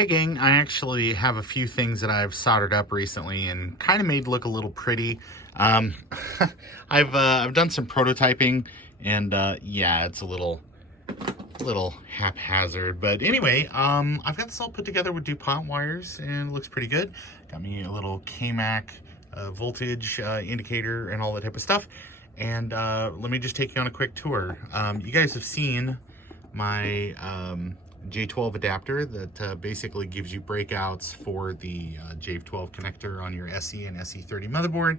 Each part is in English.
Hey gang, I actually have a few things that I've soldered up recently and kind of made look a little pretty. Um, I've done some prototyping, and yeah, it's a little haphazard. But anyway, I've got this all put together with DuPont wires, and it looks pretty good. Got me a little KMAC voltage indicator and all that type of stuff. And let me just take you on a quick tour. You guys have seen my J12 adapter that basically gives you breakouts for the J12 connector on your SE and SE30 motherboard.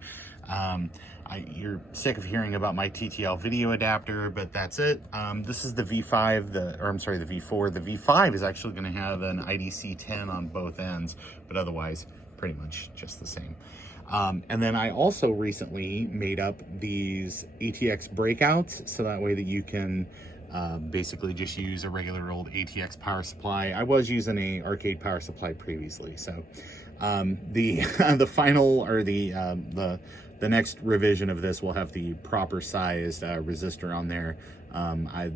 You're sick of hearing about my TTL video adapter, but that's it. This is the V5, the V4. The V5 is actually going to have an IDC10 on both ends, but otherwise pretty much just the same. And then I also recently made up these ATX breakouts, so that way that you can basically just use a regular old ATX power supply. I was using a arcade power supply previously, so the final, or the next revision of this will have the proper sized resistor on there.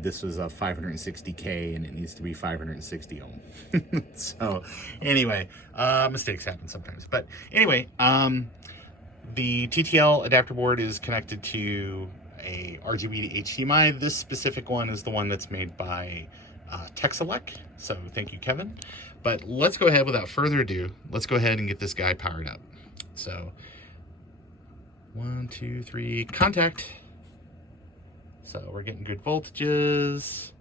This was a 560K and it needs to be 560 ohm. So anyway, mistakes happen sometimes, but anyway, the TTL adapter board is connected to a RGB to HDMI. This specific one is the one that's made by Texelec, so thank you, Kevin. But let's go ahead, without further ado, let's go ahead and get this guy powered up. So 1, 2, 3, contact. So we're getting good voltages.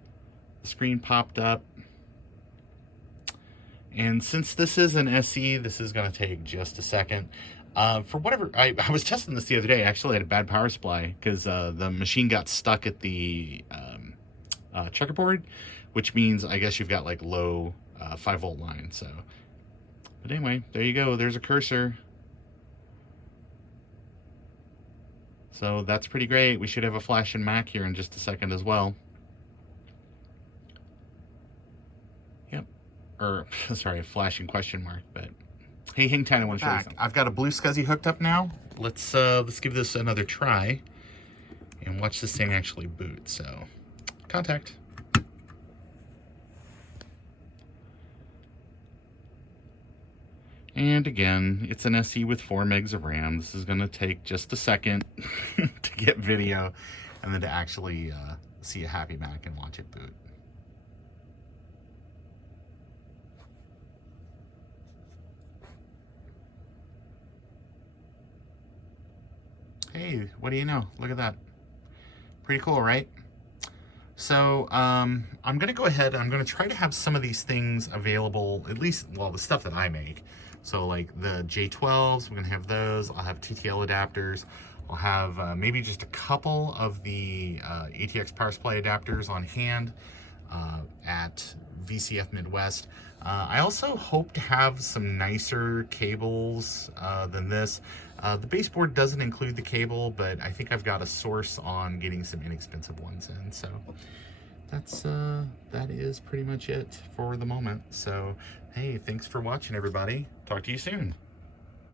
The screen popped up. And since this is an SE, this is going to take just a second. For whatever, I was testing this the other day. I actually had a bad power supply because the machine got stuck at the checkerboard, which means I guess you've got like low 5-volt line. So, but anyway, there you go. There's a cursor. So that's pretty great. We should have a flashing Mac here in just a second as well. Yep. Or sorry, a flashing question mark, but. Hey, hang tight, I want to show you something. I've got a Blue SCSI hooked up now. Let's give this another try and watch this thing actually boot. So, contact. And again, it's an SE with 4 megs of RAM. This is going to take just a second to get video and then to actually see a happy Mac and watch it boot. Hey, what do you know? Look at that. Pretty cool, right? So I'm going to go ahead, I'm going to try to have some of these things available, at least, well, the stuff that I make. So like the J12s, we're going to have those. I'll have TTL adapters. I'll have maybe just a couple of the ATX power supply adapters on hand at VCF Midwest. I also hope to have some nicer cables than this. The baseboard doesn't include the cable, but I think I've got a source on getting some inexpensive ones in. So that is pretty much it for the moment. So hey, thanks for watching, everybody. Talk to you soon.